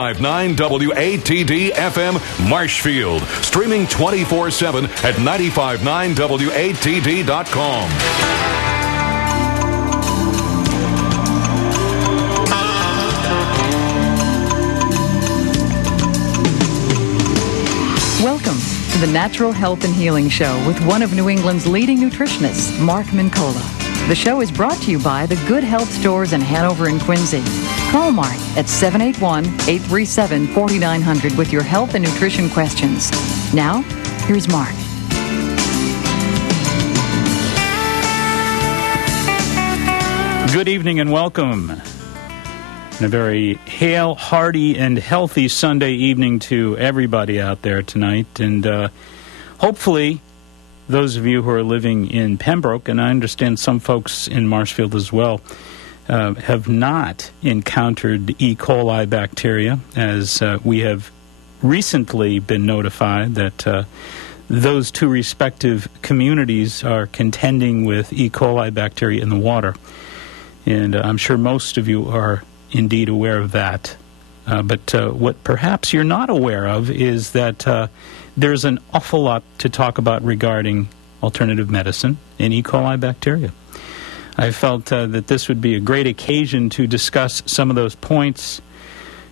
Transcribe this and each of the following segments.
95.9 WATD FM Marshfield. Streaming 24/7 at 959WATD.com. Welcome to the Natural Health and Healing Show with one of New England's leading nutritionists, Mark Mincola. The show is brought to you by the Good Health Stores in Hanover and Quincy. Call Mark at 781-837-4900 with your health and nutrition questions. Now, here's Mark. Good evening and welcome. And a very hale, hearty, and healthy Sunday evening to everybody out there tonight. And hopefully, those of you who are living in Pembroke, and I understand some folks in Marshfield as well, have not encountered E. coli bacteria, as we have recently been notified that those two respective communities are contending with E. coli bacteria in the water. And I'm sure most of you are indeed aware of that. But what perhaps you're not aware of is that there's an awful lot to talk about regarding alternative medicine and E. coli bacteria. I felt that this would be a great occasion to discuss some of those points,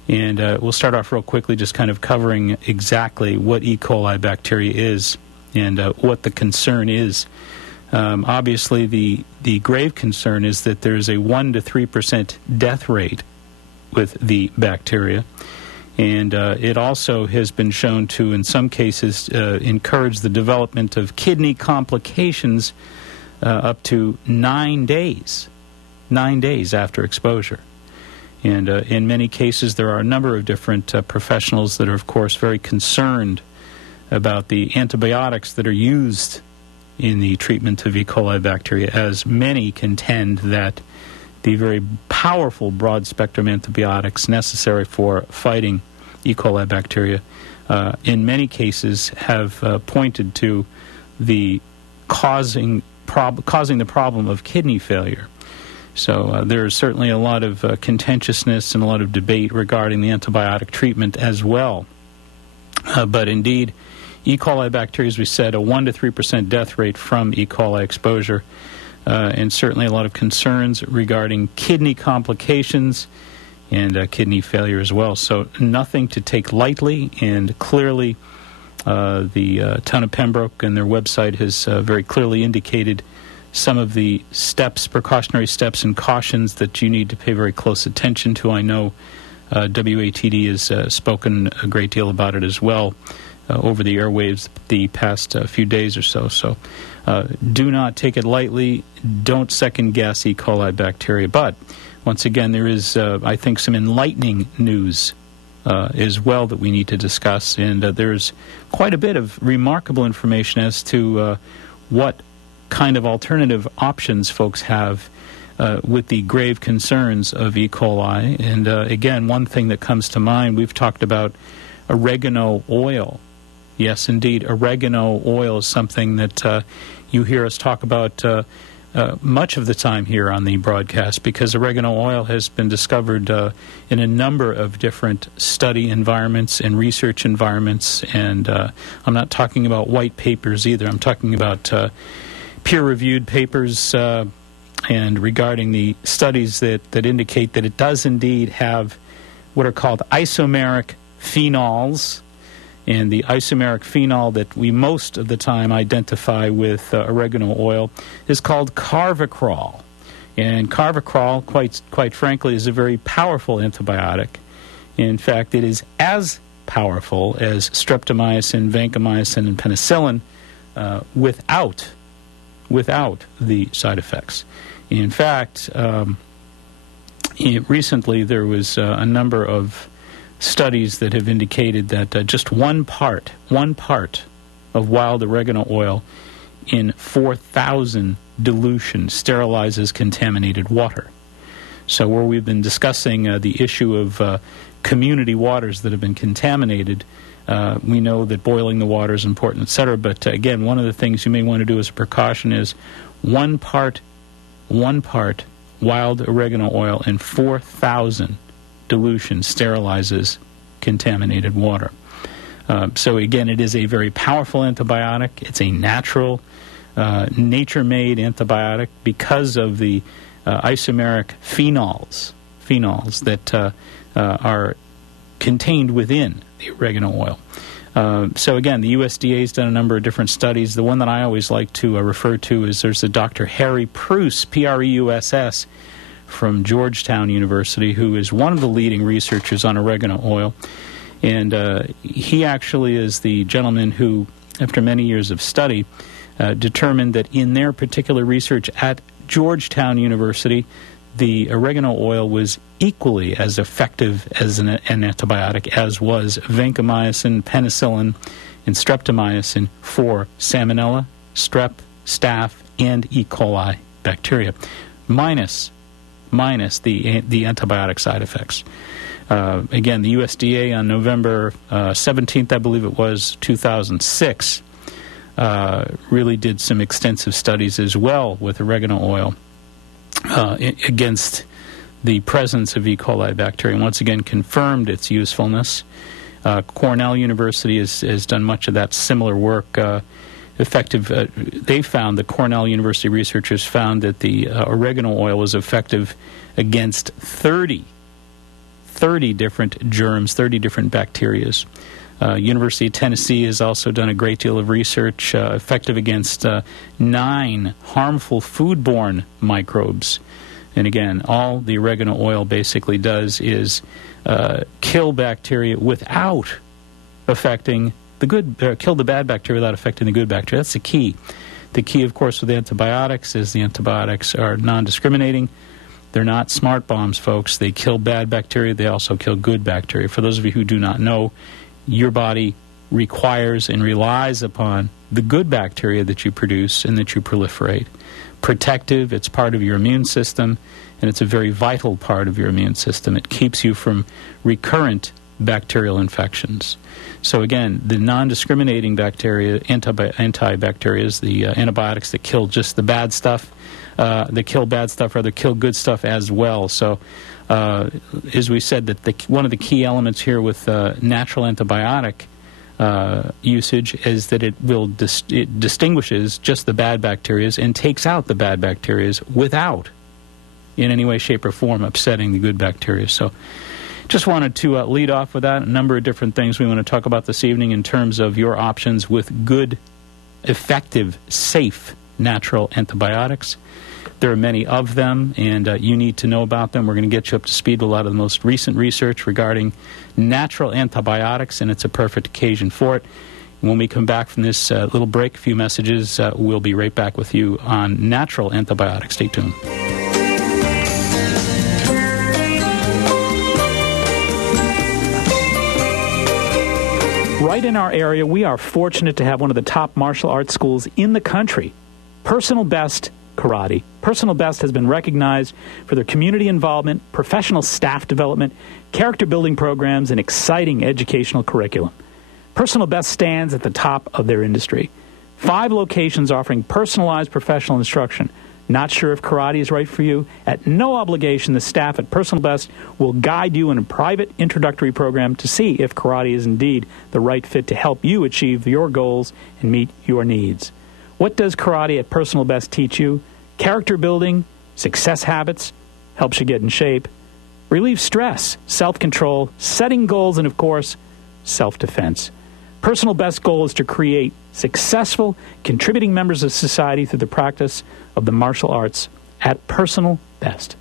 and we'll start off real quickly just kind of covering exactly what E. coli bacteria is and what the concern is. Obviously, the grave concern is that there's a 1 to 3% death rate with the bacteria, and it also has been shown to, in some cases, encourage the development of kidney complications up to 9 days after exposure. And in many cases, there are a number of different professionals that are, of course, very concerned about the antibiotics that are used in the treatment of E. coli bacteria, as many contend that the very powerful broad-spectrum antibiotics necessary for fighting E. coli bacteria, in many cases, have pointed to the causing the problem of kidney failure. So there is certainly a lot of contentiousness and a lot of debate regarding the antibiotic treatment as well. But indeed, E. coli bacteria, as we said, a 1 to 3% death rate from E. coli exposure, and certainly a lot of concerns regarding kidney complications and kidney failure as well. So nothing to take lightly, and clearly the town of Pembroke and their website has very clearly indicated some of the steps, precautionary steps and cautions that you need to pay very close attention to. I know WATD has spoken a great deal about it as well over the airwaves the past few days or so. So do not take it lightly. Don't second-guess E. coli bacteria. But once again, there is, I think, some enlightening news as well that we need to discuss, and there's quite a bit of remarkable information as to what kind of alternative options folks have with the grave concerns of E. coli. And again, one thing that comes to mind, we've talked about oregano oil. Yes, indeed, oregano oil is something that you hear us talk about much of the time here on the broadcast, because oregano oil has been discovered in a number of different study environments and research environments. And I'm not talking about white papers either. I'm talking about peer-reviewed papers and regarding the studies that indicate that it does indeed have what are called isomeric phenols. And the isomeric phenol that we most of the time identify with oregano oil is called carvacrol. And carvacrol, quite frankly, is a very powerful antibiotic. In fact, it is as powerful as streptomycin, vancomycin, and penicillin without the side effects. In fact, recently there was a number of studies that have indicated that just one part of wild oregano oil in 4,000 dilution sterilizes contaminated water. So where we've been discussing the issue of community waters that have been contaminated, we know that boiling the water is important, etc. But again, one of the things you may want to do as a precaution is one part wild oregano oil in 4,000 dilution sterilizes contaminated water. So again, it is a very powerful antibiotic. It's a natural, nature-made antibiotic because of the isomeric phenols that are contained within the oregano oil. So again, the USDA has done a number of different studies. The one that I always like to refer to is there's a Dr. Harry Preuss, Preuss, from Georgetown University, who is one of the leading researchers on oregano oil. And he actually is the gentleman who, after many years of study, determined that in their particular research at Georgetown University, the oregano oil was equally as effective as an antibiotic as was vancomycin, penicillin, and streptomycin for salmonella, strep, staph, and E. coli bacteria, minus the antibiotic side effects. Again, the USDA on November 17th, I believe it was, 2006, really did some extensive studies as well with oregano oil against the presence of E. coli bacteria, and once again confirmed its usefulness. Cornell University has done much of that similar work. They found, the Cornell University researchers found that the oregano oil was effective against 30 different germs, 30 different bacteria. University of Tennessee has also done a great deal of research effective against 9 harmful foodborne microbes. And again, all the oregano oil basically does is kill bacteria without affecting the good, kill the bad bacteria without affecting the good bacteria. That's the key. The key, of course, with antibiotics is the antibiotics are non-discriminating. They're not smart bombs, folks. They kill bad bacteria. They also kill good bacteria. For those of you who do not know, your body requires and relies upon the good bacteria that you produce and that you proliferate. Protective, it's part of your immune system, and it's a very vital part of your immune system. It keeps you from recurrent bacterial infections. So again, the non-discriminating bacteria, antibacterias, the antibiotics that kill just the bad stuff, that kill bad stuff, rather kill good stuff as well. So as we said, that one of the key elements here with natural antibiotic usage is that it distinguishes just the bad bacteria and takes out the bad bacteria without, in any way, shape, or form, upsetting the good bacteria. So just wanted to lead off with that. A number of different things we want to talk about this evening in terms of your options with good, effective, safe natural antibiotics. There are many of them, and you need to know about them. We're going to get you up to speed with a lot of the most recent research regarding natural antibiotics, and it's a perfect occasion for it. When we come back from this little break, a few messages, we'll be right back with you on natural antibiotics. Stay tuned. Right in our area, we are fortunate to have one of the top martial arts schools in the country, Personal Best Karate. Personal Best has been recognized for their community involvement, professional staff development, character building programs, and exciting educational curriculum. Personal Best stands at the top of their industry. 5 locations offering personalized professional instruction. Not sure if karate is right for you? At no obligation, the staff at Personal Best will guide you in a private introductory program to see if karate is indeed the right fit to help you achieve your goals and meet your needs. What does karate at Personal Best teach you? Character building, success habits, helps you get in shape, relieve stress, self-control, setting goals, and, of course, self-defense. Personal Best's goal is to create successful, contributing members of society through the practice of the martial arts at Personal Best.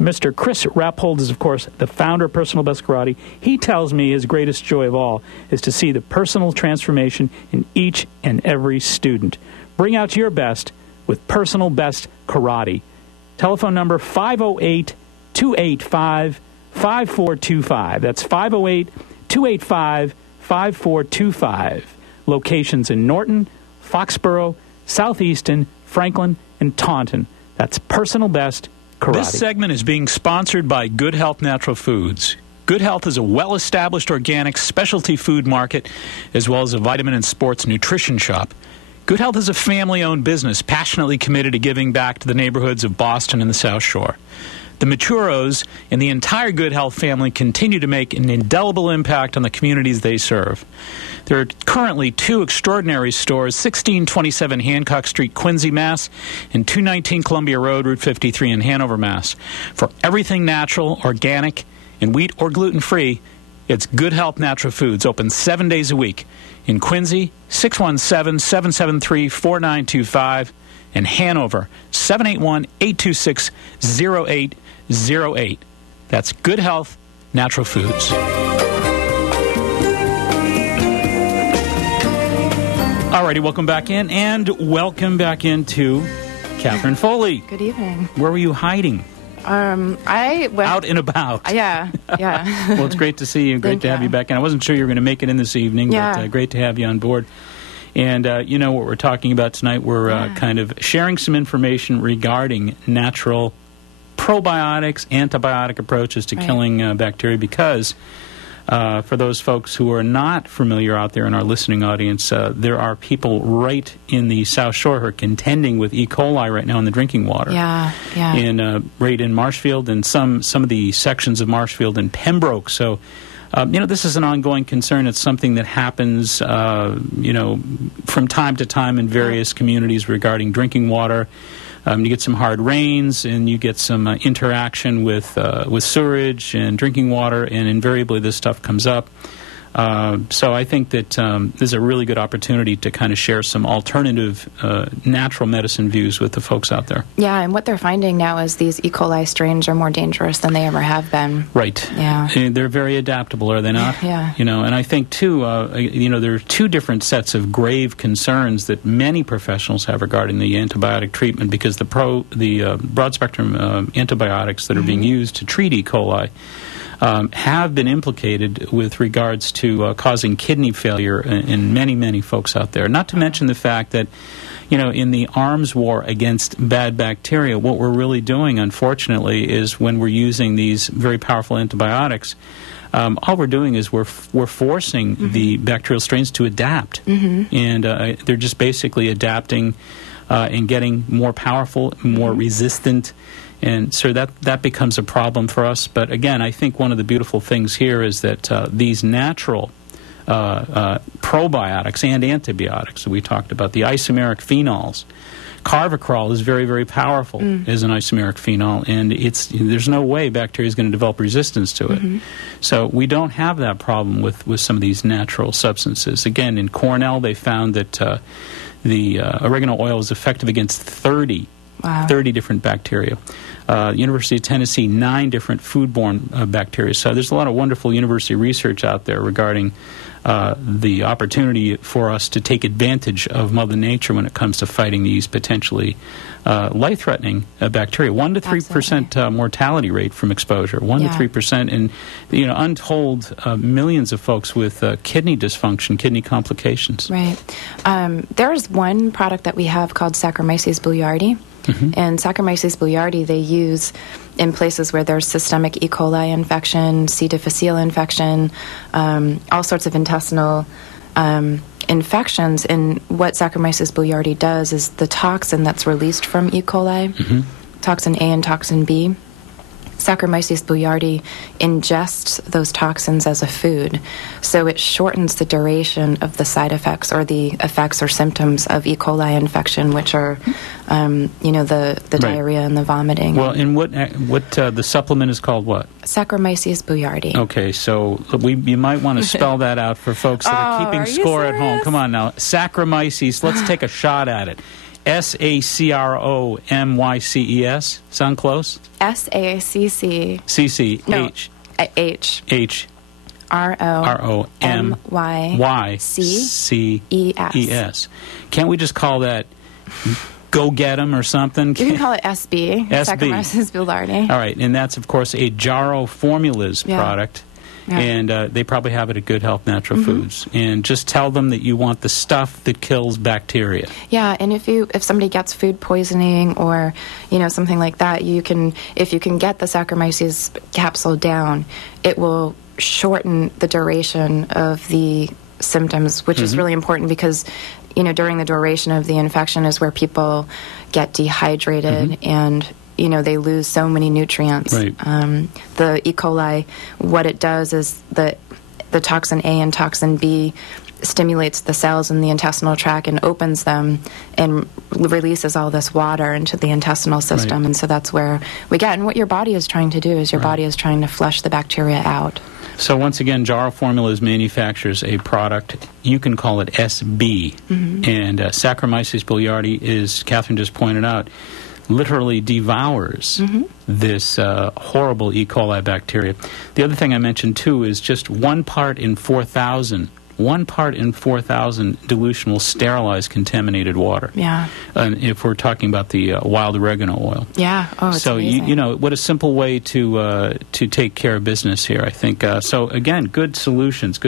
Mr. Chris Rappold is, of course, the founder of Personal Best Karate. He tells me his greatest joy of all is to see the personal transformation in each and every student. Bring out your best with Personal Best Karate. Telephone number 508-285-5425. That's 508-285-5425. Locations in Norton, Foxborough, Southeaston, Franklin, and Taunton. That's Personal Best Karate. This segment is being sponsored by Good Health Natural Foods. Good Health is a well-established organic specialty food market as well as a vitamin and sports nutrition shop. Good Health is a family-owned business passionately committed to giving back to the neighborhoods of Boston and the South Shore. The Maturos and the entire Good Health family continue to make an indelible impact on the communities they serve. There are currently 2 extraordinary stores, 1627 Hancock Street, Quincy, Mass., and 219 Columbia Road, Route 53 in Hanover, Mass. For everything natural, organic, and wheat or gluten-free, it's Good Health Natural Foods, open 7 days a week. In Quincy, 617-773-4925, and Hanover, 781-826-0808. That's Good Health Natural Foods. Alrighty, welcome back in, and welcome back into Catherine Foley. Good evening. Where were you hiding? I went out and about. Yeah. Well, it's great to see you. Great to have you back in. I wasn't sure you were going to make it in this evening, but great to have you on board. And you know what we're talking about tonight? We're kind of sharing some information regarding natural probiotics, antibiotic approaches to killing bacteria, because for those folks who are not familiar out there in our listening audience, there are people right in the South Shore who are contending with E. coli right now in the drinking water. Right in Marshfield and some of the sections of Marshfield and Pembroke. So, this is an ongoing concern. It's something that happens, from time to time in various communities regarding drinking water. You get some hard rains, and you get some interaction with sewerage and drinking water, and invariably this stuff comes up. So I think that this is a really good opportunity to kind of share some alternative natural medicine views with the folks out there. Yeah, and what they're finding now is these E. coli strains are more dangerous than they ever have been. Right. Yeah. And they're very adaptable, are they not? Yeah. And I think, too, there are 2 different sets of grave concerns that many professionals have regarding the antibiotic treatment, because the broad-spectrum antibiotics that are being used to treat E. coli have been implicated with regards to causing kidney failure in many, many folks out there. Not to mention the fact that, in the arms war against bad bacteria, what we're really doing, unfortunately, is when we're using these very powerful antibiotics, all we're doing is we're forcing the bacterial strains to adapt. And they're just basically adapting and getting more powerful, more resistant. And so that becomes a problem for us. But again, I think one of the beautiful things here is that these natural probiotics and antibiotics that we talked about, the isomeric phenols, Carvacrol is very, very powerful as an isomeric phenol, and there's no way bacteria is going to develop resistance to it. So we don't have that problem with some of these natural substances. Again, in Cornell, they found that the oregano oil is effective against 30 different bacteria. University of Tennessee, 9 different foodborne bacteria. So there's a lot of wonderful university research out there regarding the opportunity for us to take advantage of Mother Nature when it comes to fighting these potentially life-threatening bacteria. 1 to 3% mortality rate from exposure. 1 to 3%, and untold millions of folks with kidney dysfunction, kidney complications. Right. There's one product that we have called Saccharomyces boulardii. And Saccharomyces boulardii they use in places where there's systemic E. coli infection, C. difficile infection, all sorts of intestinal infections. And what Saccharomyces boulardii does is the toxin that's released from E. coli, toxin A and toxin B, Saccharomyces boulardii ingests those toxins as a food, so it shortens the duration of the side effects or the effects or symptoms of E. coli infection, which are, the diarrhea and the vomiting. Well, and what the supplement is called what? Saccharomyces boulardii. Okay, so you might want to spell that out for folks that are keeping score at home. Come on now, Saccharomyces. Let's take a shot at it. Saccharomyces. Sound close? SACC. CC. No, H. H. H. ROMYCES. Can't we just call that Go Get 'em or something? You can call it SB. Saccharomyces boulardii. All right, and that's, of course, a Jarrow Formulas product. Yeah. And they probably have it at Good Health Natural Foods. And just tell them that you want the stuff that kills bacteria. Yeah, and if somebody gets food poisoning or something like that, if you can get the Saccharomyces capsule down, it will shorten the duration of the symptoms, which is really important because during the duration of the infection is where people get dehydrated and they lose so many nutrients. Right. The E. coli, what it does is the toxin A and toxin B stimulates the cells in the intestinal tract and opens them and releases all this water into the intestinal system. Right. And so that's where we get. And what your body is trying to do is your body is trying to flush the bacteria out. So once again, Jarrow Formulas manufactures a product. You can call it SB. And Saccharomyces boulardii, is, Catherine just pointed out, literally devours this horrible E. coli bacteria. The other thing I mentioned, too, is just 1 part in 4,000. 1 part in 4,000 dilution will sterilize contaminated water. Yeah. And if we're talking about the wild oregano oil. Yeah. Oh, it's so amazing. what a simple way to take care of business here, I think. So again, good solutions.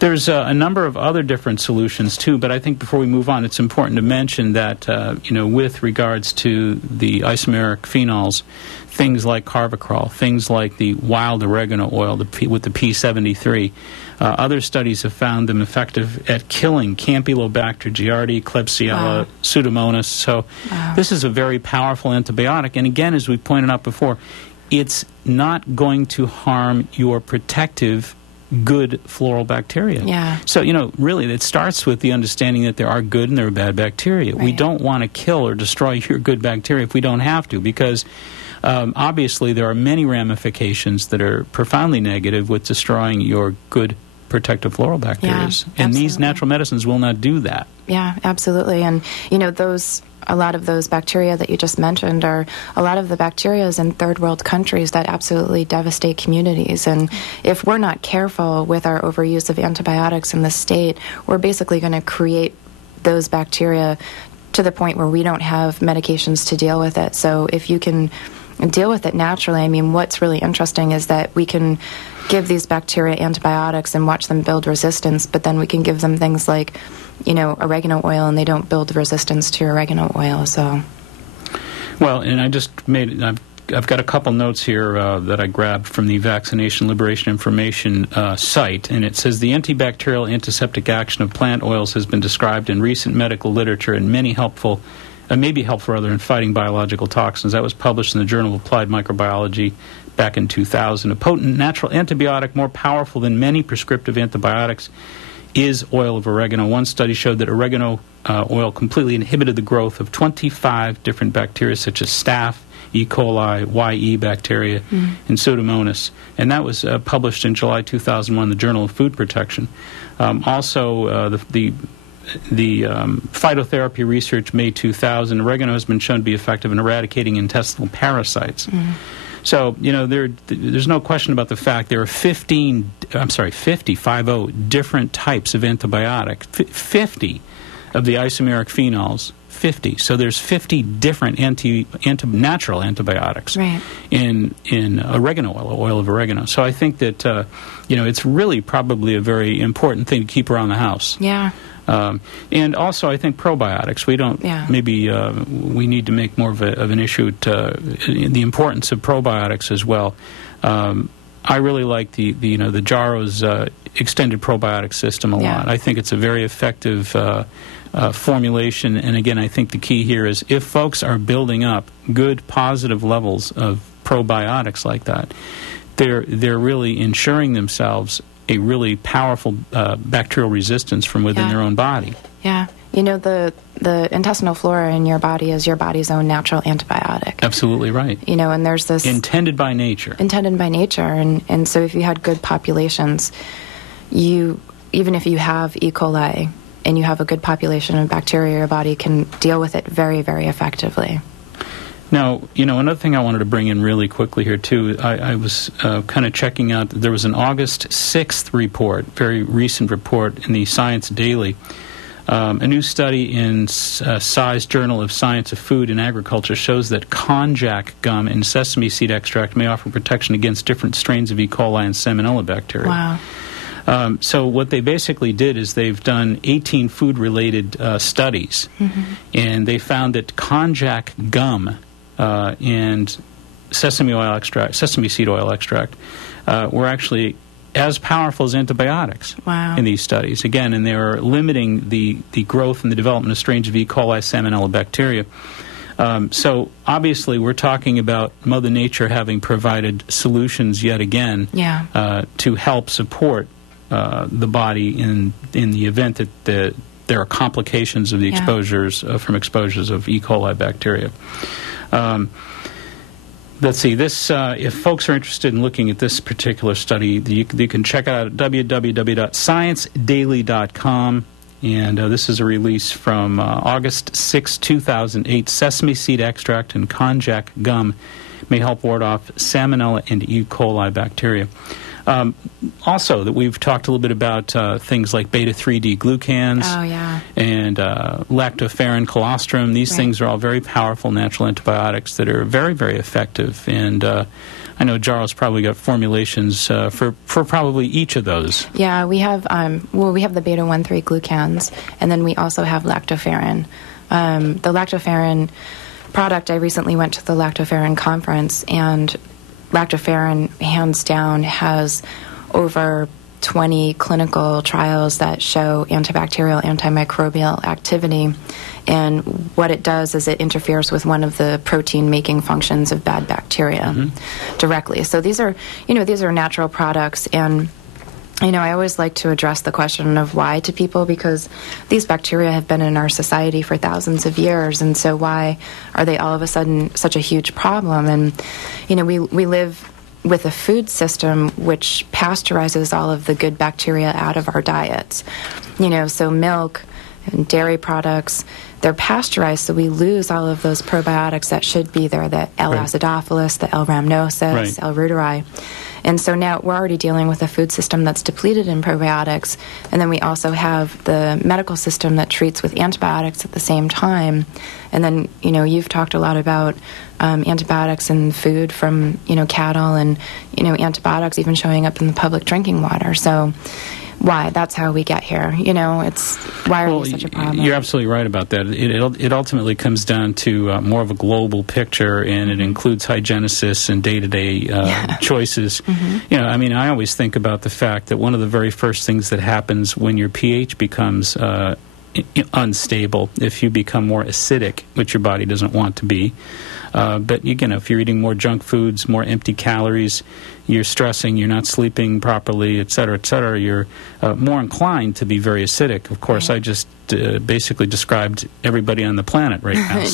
There's a number of other different solutions too, but I think before we move on, it's important to mention that with regards to the isomeric phenols, things like carvacrol, things like the wild oregano oil with the P73. Other studies have found them effective at killing Campylobacter, Giardia, Klebsiella, Pseudomonas. So this is a very powerful antibiotic. And again, as we pointed out before, it's not going to harm your protective good floral bacteria. Yeah. So, really, it starts with the understanding that there are good and there are bad bacteria. Right. We don't want to kill or destroy your good bacteria if we don't have to, because obviously there are many ramifications that are profoundly negative with destroying your good protective floral bacteria. And these natural medicines will not do that. Yeah, absolutely. And, a lot of those bacteria that you just mentioned are a lot of the bacteria in third world countries that absolutely devastate communities. And if we're not careful with our overuse of antibiotics in this state, we're basically going to create those bacteria to the point where we don't have medications to deal with it. So if you can deal with it naturally, what's really interesting is that we can give these bacteria antibiotics and watch them build resistance, but then we can give them things like, oregano oil, and they don't build resistance to oregano oil. So, well, and I've got a couple notes here that I grabbed from the Vaccination Liberation Information site, and it says the antibacterial antiseptic action of plant oils has been described in recent medical literature and may be helpful rather in fighting biological toxins. That was published in the Journal of Applied Microbiology back in 2000. A potent natural antibiotic more powerful than many prescriptive antibiotics is oil of oregano. One study showed that oregano oil completely inhibited the growth of 25 different bacteria such as staph, E. coli, YE bacteria, and Pseudomonas. And that was published in July 2001 in the Journal of Food Protection. Also, the phytotherapy research, May 2000, oregano has been shown to be effective in eradicating intestinal parasites. So, there's no question about the fact there are 50 different types of antibiotic, 50 of the isomeric phenols, 50. So there's 50 different natural antibiotics in oregano oil of oregano. So I think that, it's really probably a very important thing to keep around the house. Yeah. And also, I think probiotics. We don't. Maybe we need to make more of an issue to the importance of probiotics as well. I really like the Jarrow's extended probiotic system a lot. I think it's a very effective formulation. And again, I think the key here is if folks are building up good positive levels of probiotics like that, they're really ensuring themselves a really powerful bacterial resistance from within their own body. Yeah. The intestinal flora in your body is your body's own natural antibiotic. Absolutely right. And there's this... Intended by nature. And so if you had good populations, even if you have E. coli and you have a good population of bacteria, your body can deal with it very, very effectively. Now, another thing I wanted to bring in really quickly here, too, I was kind of checking out, there was an August 6th report, very recent report in the Science Daily. A new study in Size Journal of Science of Food and Agriculture shows that konjac gum and sesame seed extract may offer protection against different strains of E. coli and Salmonella bacteria. Wow. So what they basically did is they've done 18 food-related studies, and they found that konjac gum and sesame seed oil extract were actually as powerful as antibiotics in these studies. Again, and they were limiting the growth and the development of strains of E. coli, Salmonella bacteria. So obviously we're talking about Mother Nature having provided solutions yet again to help support the body in the event that there are complications of the exposures from exposures of E. coli bacteria. Let's see, this, if folks are interested in looking at this particular study, you can check it out at www.sciencedaily.com. And this is a release from August 6, 2008. Sesame seed extract and konjac gum may help ward off Salmonella and E. coli bacteria. Also, that we've talked a little bit about things like beta-3-D-glucans and lactoferrin, colostrum. These things are all very powerful natural antibiotics that are very, very effective. And I know Jarl's probably got formulations for probably each of those. Yeah, we have we have the beta-1,3-glucans, and then we also have lactoferrin. The lactoferrin product, I recently went to the lactoferrin conference, and lactoferrin, hands down, has over 20 clinical trials that show antibacterial, antimicrobial activity. And what it does is it interferes with one of the protein-making functions of bad bacteria directly. So these are natural products, and I always like to address the question of why to people, because these bacteria have been in our society for thousands of years, and so why are they all of a sudden such a huge problem? And, we live with a food system which pasteurizes all of the good bacteria out of our diets. So milk and dairy products, they're pasteurized, so we lose all of those probiotics that should be there, the L. acidophilus, the L. rhamnosus, L. reuteri. And so now we're already dealing with a food system that's depleted in probiotics, and then we also have the medical system that treats with antibiotics at the same time. And then, you've talked a lot about antibiotics in food from, cattle, and, antibiotics even showing up in the public drinking water. So why? That's how we get here. It's why are we such a problem? You're absolutely right about that. It ultimately comes down to more of a global picture, and it includes hygienicists and day-to-day choices. I always think about the fact that one of the very first things that happens when your pH becomes unstable, if you become more acidic, which your body doesn't want to be. But, if you're eating more junk foods, more empty calories, you're stressing, you're not sleeping properly, et cetera, you're more inclined to be very acidic. Of course, I just basically described everybody on the planet right now.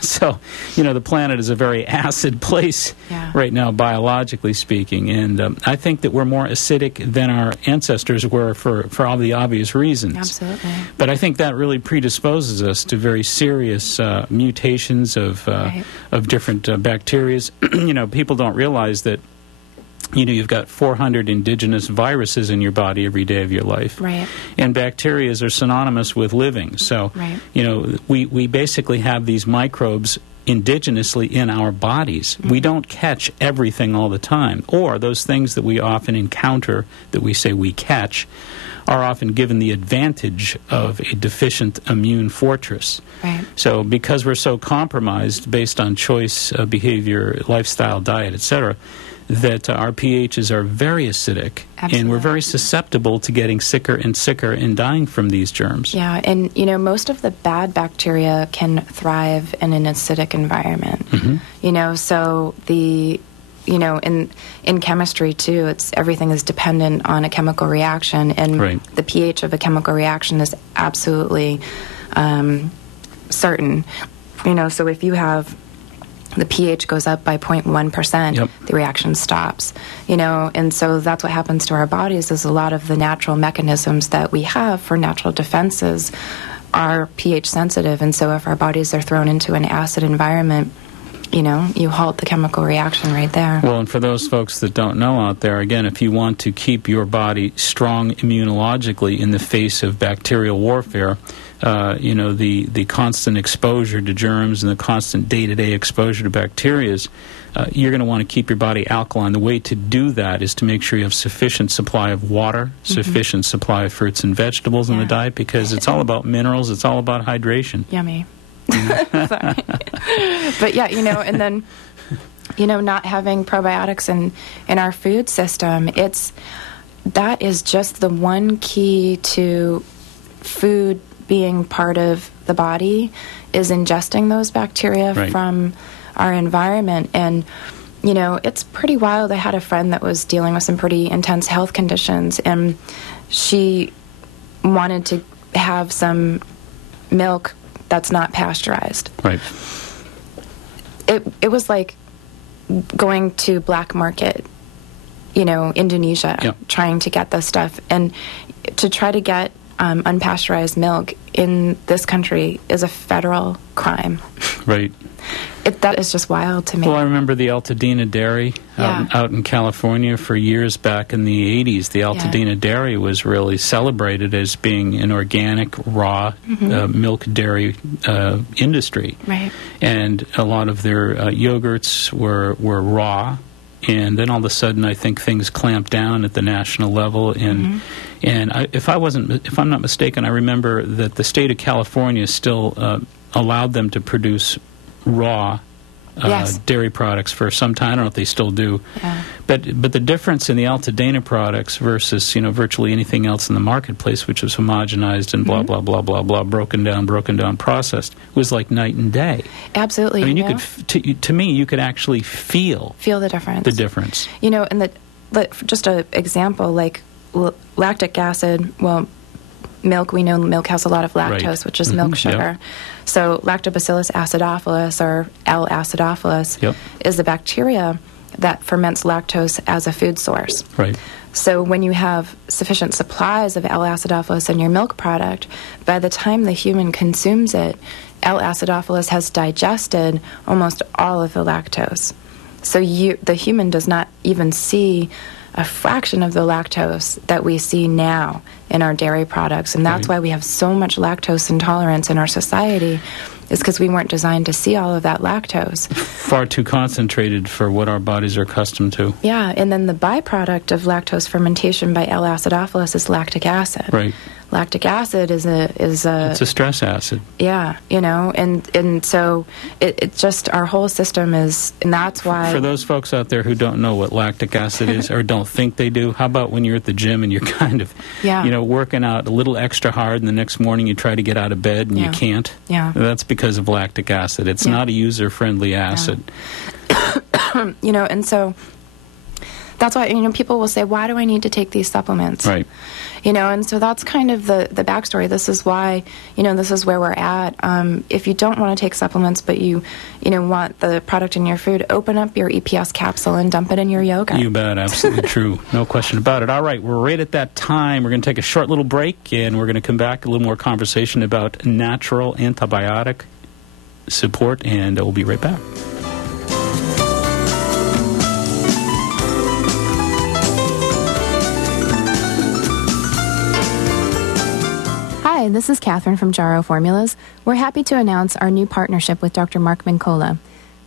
So, the planet is a very acid place right now, biologically speaking. And I think that we're more acidic than our ancestors were for all the obvious reasons. Absolutely. But I think that really predisposes us to very serious mutations of different bacteria. People don't realize that you've got 400 indigenous viruses in your body every day of your life. Right. And bacteria are synonymous with living. So, we basically have these microbes indigenously in our bodies. We don't catch everything all the time. Or those things that we often encounter that we say we catch are often given the advantage of a deficient immune fortress. Right. So because we're so compromised based on choice, behavior, lifestyle, diet, etc., that our pHs are very acidic. Absolutely. And we're very susceptible to getting sicker and sicker and dying from these germs. Yeah, and most of the bad bacteria can thrive in an acidic environment. So the in chemistry too, everything is dependent on a chemical reaction, and the pH of a chemical reaction is absolutely certain. So if you have the pH goes up by 0.1%, the reaction stops. And so that's what happens to our bodies, is a lot of the natural mechanisms that we have for natural defenses are pH sensitive. And so if our bodies are thrown into an acid environment, you halt the chemical reaction right there. Well, and for those folks that don't know out there, again, if you want to keep your body strong immunologically in the face of bacterial warfare, the constant exposure to germs and the constant day-to-day exposure to bacteria, you're going to want to keep your body alkaline. The way to do that is to make sure you have sufficient supply of water, sufficient supply of fruits and vegetables in the diet, because it's all about minerals, it's all about hydration. Yummy. Sorry. But and then, not having probiotics in our food system, that is just the one key to food being part of the body is ingesting those bacteria Right. from our environment. And, you know, it's pretty wild. I had a friend that was dealing with some pretty intense health conditions, and she wanted to have some milk that's not pasteurized. Right. It was like going to black market, you know, Indonesia, Yep. trying to get this stuff. And to try to get unpasteurized milk in this country is a federal crime. Right. That is just wild to me. Well, I remember the Altadena Dairy Yeah. out in California for years back in the 80s. The Altadena Dairy was really celebrated as being an organic, raw milk dairy industry. Right. And a lot of their yogurts were raw. And then all of a sudden, I think things clamped down at the national level. And if I'm not mistaken, I remember that the state of California still allowed them to produce raw Yes. dairy products for some time. I don't know if they still do. Yeah. But the difference in the Altadena products versus, you know, virtually anything else in the marketplace, which was homogenized and blah, blah, blah, blah, blah, broken down, processed, was like night and day. Absolutely. I mean, you yeah. could, to me, you could actually feel feel the difference. the difference. You know, and just an example, like lactic acid, well, milk, we know milk has a lot of lactose, Right. which is milk sugar. Yep. So lactobacillus acidophilus, or L. acidophilus, Yep. is the bacteria that ferments lactose as a food source. Right. So when you have sufficient supplies of L. acidophilus in your milk product, by the time the human consumes it, L. acidophilus has digested almost all of the lactose. So the human does not even see a fraction of the lactose that we see now in our dairy products. And that's Right. why we have so much lactose intolerance in our society, is because we weren't designed to see all of that lactose. Far too concentrated for what our bodies are accustomed to. Yeah, and then the byproduct of lactose fermentation by L. acidophilus is lactic acid. Right. Lactic acid is a It's a stress acid. yeah, you know, and so it just, our whole system is, and that's why. For those folks out there who don't know what lactic acid is or don't think they do, how about when you're at the gym and you're kind of, Yeah. you know, working out a little extra hard, and the next morning you try to get out of bed and you Yeah. can't? Yeah. That's because of lactic acid. It's Yeah. not a user-friendly acid. You know, and so that's why, you know, people will say, why do I need to take these supplements? Right. You know, and so that's kind of the backstory. This is why, you know, this is where we're at. If you don't want to take supplements, but you know, want the product in your food, open up your EPS capsule and dump it in your yogurt. You bet. Absolutely true. No question about it. All right. We're right at that time. We're going to take a short little break, and we're going to come back, a little more conversation about natural antibiotic support, and we'll be right back. Hi, this is Catherine from Jarrow Formulas. We're happy to announce our new partnership with Dr. Mark Mincola.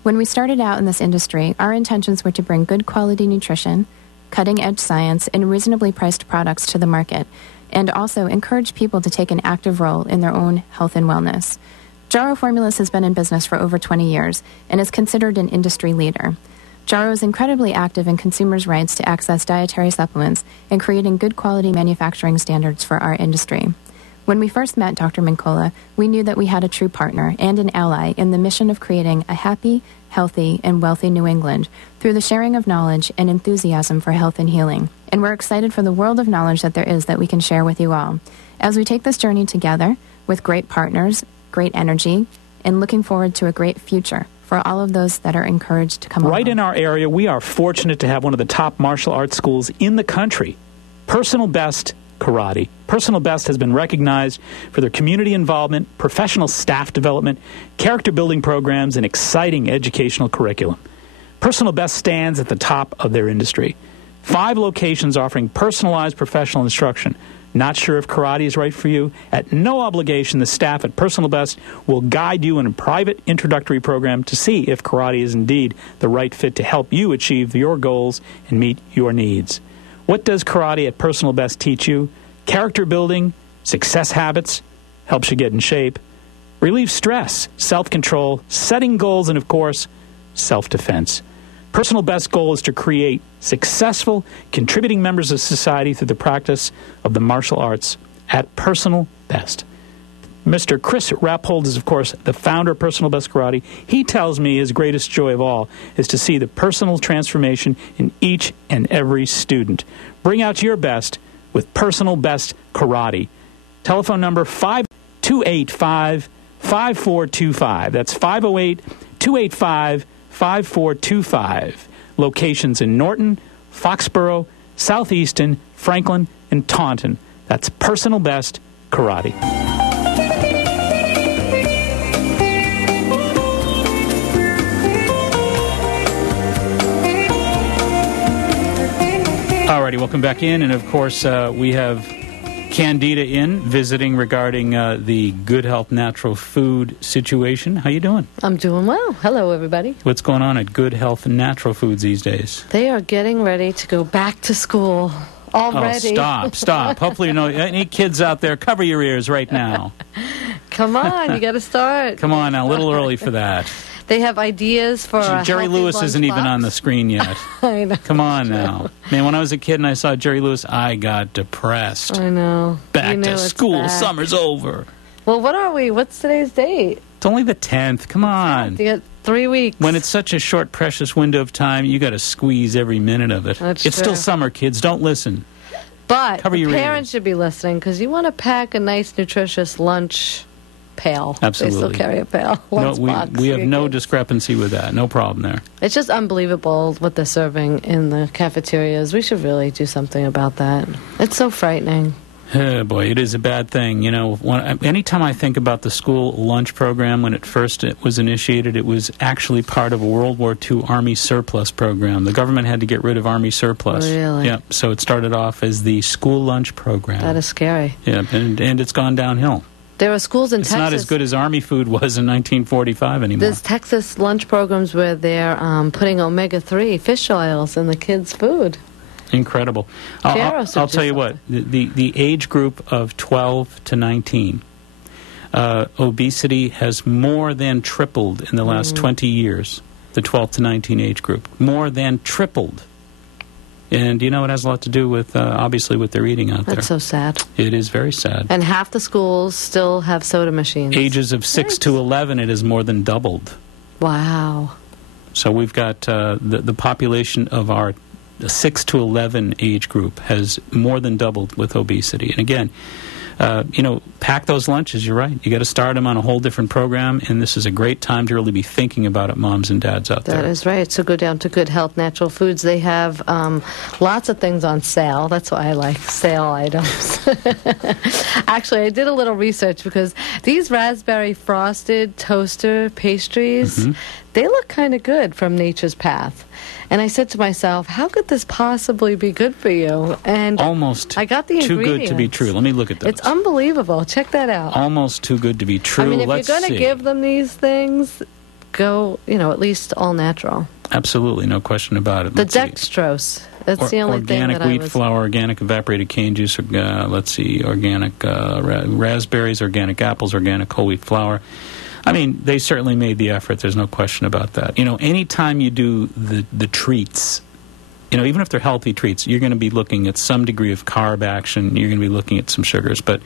When we started out in this industry, our intentions were to bring good quality nutrition, cutting-edge science, and reasonably priced products to the market, and also encourage people to take an active role in their own health and wellness. Jarrow Formulas has been in business for over 20 years and is considered an industry leader. Jarrow is incredibly active in consumers' rights to access dietary supplements and creating good quality manufacturing standards for our industry. When we first met Dr. Mincola, we knew that we had a true partner and an ally in the mission of creating a happy, healthy, and wealthy New England through the sharing of knowledge and enthusiasm for health and healing. And we're excited for the world of knowledge that there is that we can share with you all. As we take this journey together with great partners, great energy, and looking forward to a great future for all of those that are encouraged to come Right along. in our area, we are fortunate to have one of the top martial arts schools in the country, Personal Best Karate. Personal Best has been recognized for their community involvement, professional staff development, character building programs, and exciting educational curriculum. Personal Best stands at the top of their industry. 5 locations offering personalized professional instruction. Not sure if karate is right for you? At no obligation, the staff at Personal Best will guide you in a private introductory program to see if karate is indeed the right fit to help you achieve your goals and meet your needs. What does karate at Personal Best teach you? Character building, success habits, helps you get in shape, relieve stress, self-control, setting goals, and, of course, self-defense. Personal Best's goal is to create successful, contributing members of society through the practice of the martial arts at Personal Best. Mr. Chris Rappold is, of course, the founder of Personal Best Karate. He tells me his greatest joy of all is to see the personal transformation in each and every student. Bring out your best with Personal Best Karate. Telephone number 5285-5425. That's 508-285-5425. Locations in Norton, Foxborough, Southeaston, Franklin, and Taunton. That's Personal Best Karate. Alrighty, welcome back in, and of course we have Candida in visiting regarding the Good Health Natural Food situation. How you doing? I'm doing well. Hello, everybody. What's going on at Good Health Natural Foods these days? They are getting ready to go back to school already. Oh, stop. Hopefully you know any kids out there, cover your ears right now. Come on, you got to start. Come on now, a little early for that. They have ideas for a Jerry healthy Lewis isn't even lunchbox. on the screen yet. I know. Come on now. Man, when I was a kid and I saw Jerry Lewis, I got depressed. I know. Back You know to it's school. back. Summer's over. Well, what are we? What's today's date? It's only the 10th. Come on. You got 3 weeks. When it's such a short, precious window of time, you got to squeeze every minute of it. That's It's true. still summer, kids. Don't listen. But Cover the your parents ears. should be listening because you want to pack a nice, nutritious lunch pail. Absolutely. They still carry a pail. No, Lunchbox we for have your no kids. discrepancy with that. No problem there. It's just unbelievable what they're serving in the cafeterias. We should really do something about that. It's so frightening. Oh, boy, it is a bad thing. You know, anytime I think about the school lunch program, when it was initiated, it was actually part of a World War II Army surplus program. The government had to get rid of Army surplus. Really? Yeah, so it started off as the school lunch program. That is scary. Yeah, and it's gone downhill. There are schools in It's Texas. not as good as Army food was in 1945 anymore. There's Texas lunch programs where they're putting omega-3 fish oils in the kids' food. Incredible. Jaros would I'll do tell you what, the age group of 12 to 19, obesity has more than tripled in the last 20 years, the 12 to 19 age group. More than tripled. And, you know, it has a lot to do with, obviously, what they're eating out there. That's so sad. It is very sad. And half the schools still have soda machines. Ages of 6 to 11, it has more than doubled. Wow. So we've got the population of our 6 to 11 age group has more than doubled with obesity. And again, you know, pack those lunches, you're right. You got to start them on a whole different program, and this is a great time to really be thinking about it, moms and dads out there. That is right. So go down to Good Health Natural Foods. They have lots of things on sale. That's why I like sale items. Actually, I did a little research because these raspberry frosted toaster pastries, they look kind of good from Nature's Path. And I said to myself, how could this possibly be good for you? And Almost I got the too good to be ingredients. true. Let me look at those. It's unbelievable. Check that out. Almost too good to be true. I mean, if Let's you're going see. to give them these things, go, you know, at least all natural. Absolutely, no question about it. The Let's see. dextrose. That's the only thing Organic that wheat I was... flour, organic evaporated cane juice, let's see, organic raspberries, organic apples, organic whole wheat flour. I mean, they certainly made the effort. There's no question about that. You know, anytime you do the treats, you know, even if they're healthy treats, you're going to be looking at some degree of carb action. You're going to be looking at some sugars. But,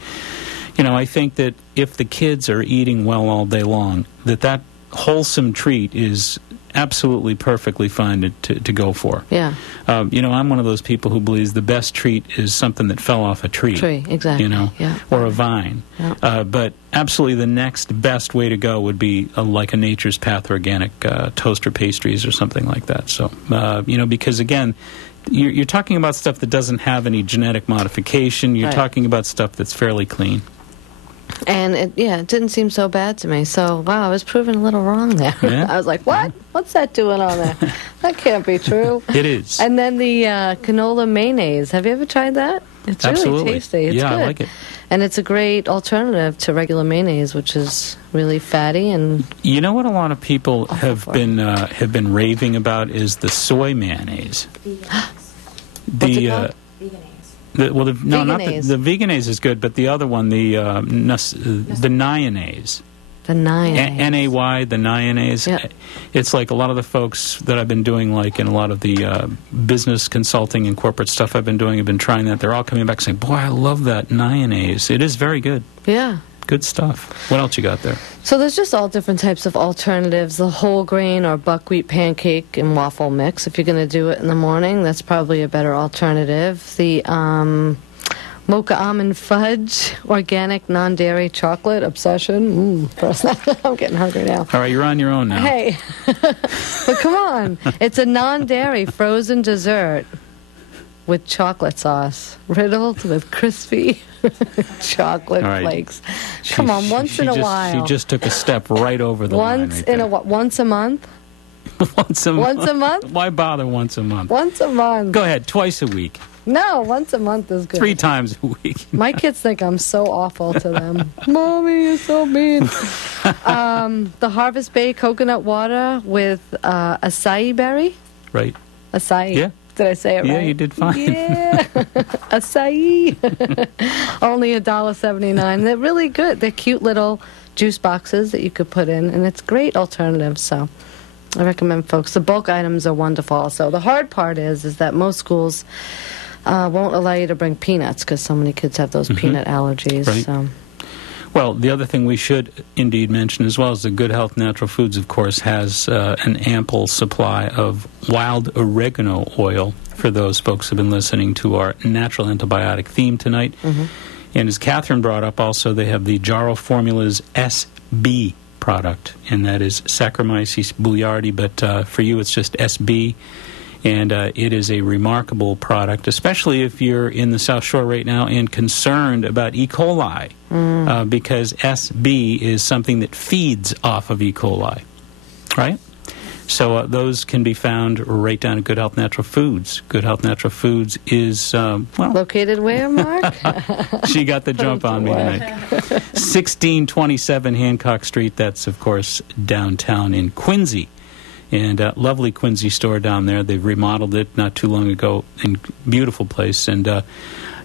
you know, I think that if the kids are eating well all day long, that wholesome treat is absolutely perfectly fine to go for. Yeah. You know, I'm one of those people who believes the best treat is something that fell off a tree. Exactly. You know, Yeah. or a vine. Yeah. But absolutely the next best way to go would be like a Nature's Path organic toaster pastries or something like that. So, you know, because again, you're talking about stuff that doesn't have any genetic modification. You're Right. talking about stuff that's fairly clean. And it didn't seem so bad to me. So, wow, I was proven a little wrong there. Yeah. I was like, what? What's that doing on there? That can't be true. It is. And then the canola mayonnaise. Have you ever tried that? It's Absolutely. really tasty. It's Yeah, good. I like it. And it's a great alternative to regular mayonnaise, which is really fatty and You know what a lot of people have for been raving about is the soy mayonnaise. What's it called? The veganase is good, but the other one, the mayonnaise. the mayonnaise. N-A-Y, the mayonnaise. Yeah. It's like a lot of the folks that I've been doing, like in a lot of the business consulting and corporate stuff I've been doing, have been trying that. They're all coming back saying, boy, I love that mayonnaise. It is very good. Yeah. Good stuff. What else you got there? So there's just all different types of alternatives. The whole grain or buckwheat pancake and waffle mix. If you're going to do it in the morning, that's probably a better alternative. The mocha almond fudge, organic non-dairy chocolate obsession. I'm getting hungry now. All right, you're on your own now. Hey, but come on. It's a non-dairy frozen dessert with chocolate sauce, riddled with crispy chocolate flakes. Come on, once in a while. She just took a step right over the line. Once a month? Once a month? Once a month? Why bother once a month? Once a month. Go ahead, twice a week. No, once a month is good. 3 times a week. My kids think I'm so awful to them. Mommy, you're so mean. The Harvest Bay coconut water with acai berry. Right. Acai. Yeah. Did I say it right? Yeah, you did fine. Yeah. Acai. Only $1.79. They're really good. They're cute little juice boxes that you could put in, and it's great alternative. So I recommend folks. The bulk items are wonderful also. The hard part is that most schools won't allow you to bring peanuts because so many kids have those peanut allergies. Right. So. Well, the other thing we should indeed mention, as well as the Good Health Natural Foods, of course, has an ample supply of wild oregano oil for those folks who have been listening to our natural antibiotic theme tonight. And as Catherine brought up, also, they have the Jarrow Formulas SB product, and that is Saccharomyces boulardii, but for you it's just SB. And it is a remarkable product, especially if you're in the South Shore right now and concerned about E. coli, because SB is something that feeds off of E. coli, right? So those can be found right down at Good Health Natural Foods. Good Health Natural Foods is, located where, Mark? She got the jump on me tonight. 1627 Hancock Street, that's, of course, downtown in Quincy. And lovely Quincy store down there. They've remodeled it not too long ago. And beautiful place. And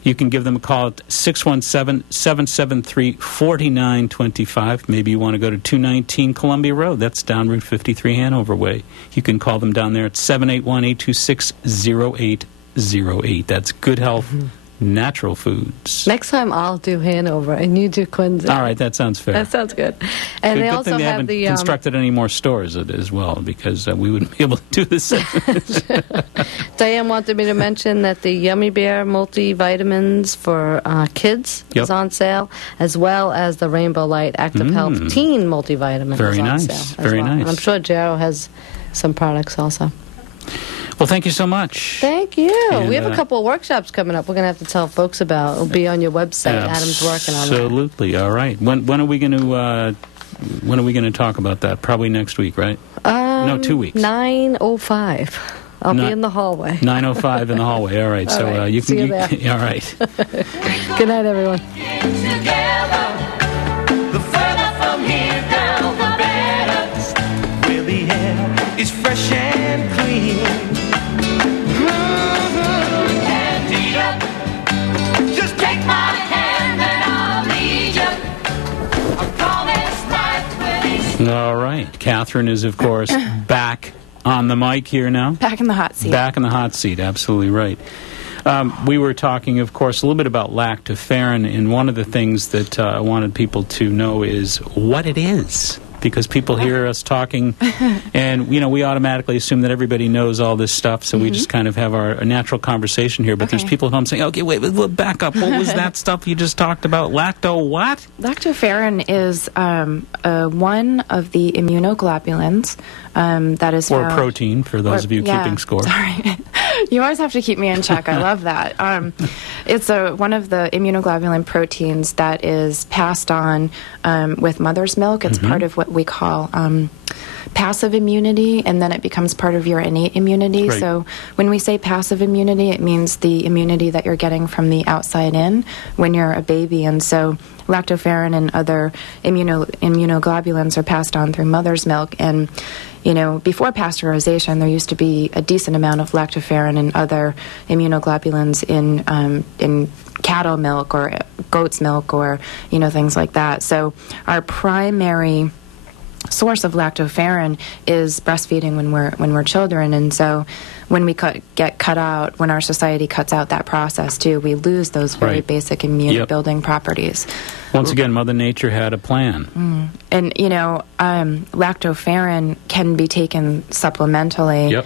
you can give them a call at 617-773-4925. Maybe you want to go to 219 Columbia Road. That's down Route 53 Hanover Way. You can call them down there at 781-826-0808. That's Good Health Natural Foods. Next time I'll do Hanover and you do Quincy. All right, that sounds fair. That sounds good. And they good also thing they have haven't the constructed any more stores as well, because we wouldn't be able to do this. Diane wanted me to mention that the Yummy Bear multivitamins for kids is on sale, as well as the Rainbow Light Active Health Teen multivitamin Very is on nice. sale. Very nice. And I'm sure Jarrow has some products also. Well, thank you so much. Thank you. And, we have a couple of workshops coming up we're going to have to tell folks about. It'll be on your website. Adam's working on it. Absolutely. All right. When are we going to talk about that? Probably next week, right? No, 2 weeks. 9:05. I'll be in the hallway. 9:05 in the hallway. All right. So right. you can. See you there. All right. Good night, everyone. It's fresh and clean. Just take my hand and I'll lead you. I promise life will be. All right. Catherine is, of course, back on the mic here now. Back in the hot seat. Back in the hot seat. Absolutely right. We were talking, of course, a little bit about lactoferrin, and one of the things that I wanted people to know is what it is. Because people hear us talking, and we automatically assume that everybody knows all this stuff, so we just kind of have our natural conversation here. But there's people at home saying, "Okay, wait, back up. What was that stuff you just talked about? Lacto what?" Lactoferrin is one of the immunoglobulins that is or found, protein for those of you keeping score. Sorry. You always have to keep me in check. I love that. It's one of the immunoglobulin proteins that is passed on with mother's milk. It's part of what we call passive immunity, and then it becomes part of your innate immunity. Right. So when we say passive immunity, it means the immunity that you're getting from the outside in when you're a baby. And so lactoferrin and other immunoglobulins are passed on through mother's milk. And before pasteurization, there used to be a decent amount of lactoferrin and other immunoglobulins in cattle milk or goat's milk or things like that. So our primary source of lactoferrin is breastfeeding when we're children, and so when we get cut out, when our society cuts out that process too, we lose those very basic immune building properties. Once again, Mother Nature had a plan. And lactoferrin can be taken supplementally.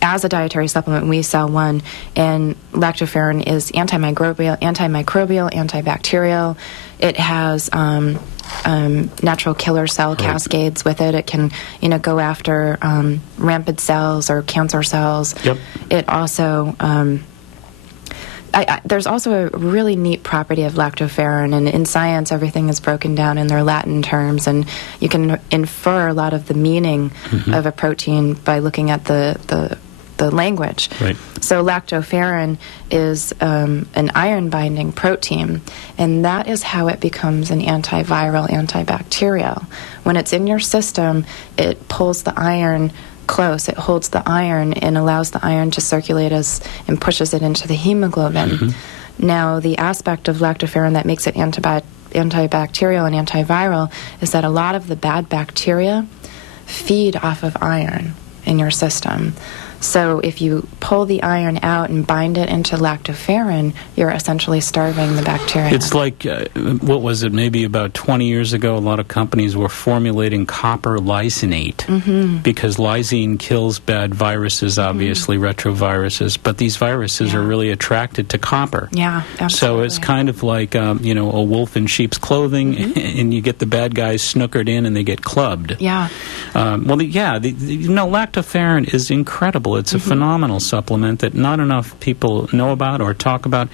As a dietary supplement, we sell one, and lactoferrin is antimicrobial, antibacterial. It has natural killer cell cascades with it. It can, go after rampant cells or cancer cells. It also there's also a really neat property of lactoferrin, and in science everything is broken down in their Latin terms, and you can infer a lot of the meaning of a protein by looking at the language. So lactoferrin is an iron-binding protein, and that is how it becomes an antiviral, antibacterial. When it's in your system, it pulls the iron close. It holds the iron and allows the iron to circulate and pushes it into the hemoglobin. Now, the aspect of lactoferrin that makes it antibacterial and antiviral is that a lot of the bad bacteria feed off of iron in your system. So if you pull the iron out and bind it into lactoferrin, you're essentially starving the bacteria. It's like, what was it, maybe about 20 years ago, a lot of companies were formulating copper lysine because lysine kills bad viruses, obviously, retroviruses, but these viruses are really attracted to copper. Absolutely. So it's kind of like, a wolf in sheep's clothing, and you get the bad guys snookered in and they get clubbed. Lactoferrin is incredible. It's a phenomenal supplement that not enough people know about or talk about.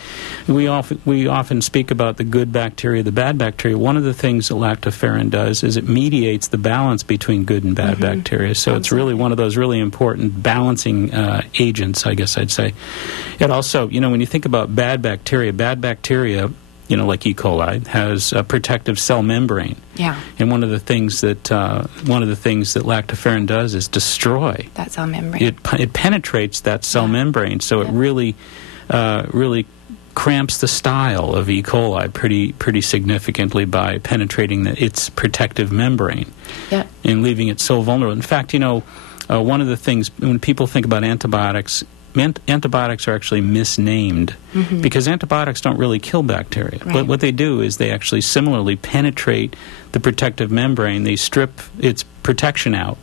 We often speak about the good bacteria, the bad bacteria. One of the things that lactoferrin does is it mediates the balance between good and bad bacteria. So it's really one of those really important balancing agents, I guess I'd say. It also, when you think about bad bacteria, like E. coli, has a protective cell membrane. And one of the things that lactoferrin does is destroy that cell membrane. It penetrates that cell membrane, so it really cramps the style of E. coli pretty significantly by penetrating its protective membrane and leaving it so vulnerable. In fact, one of the things when people think about antibiotics are actually misnamed because antibiotics don't really kill bacteria. But what they do is they actually similarly penetrate the protective membrane. They strip its protection out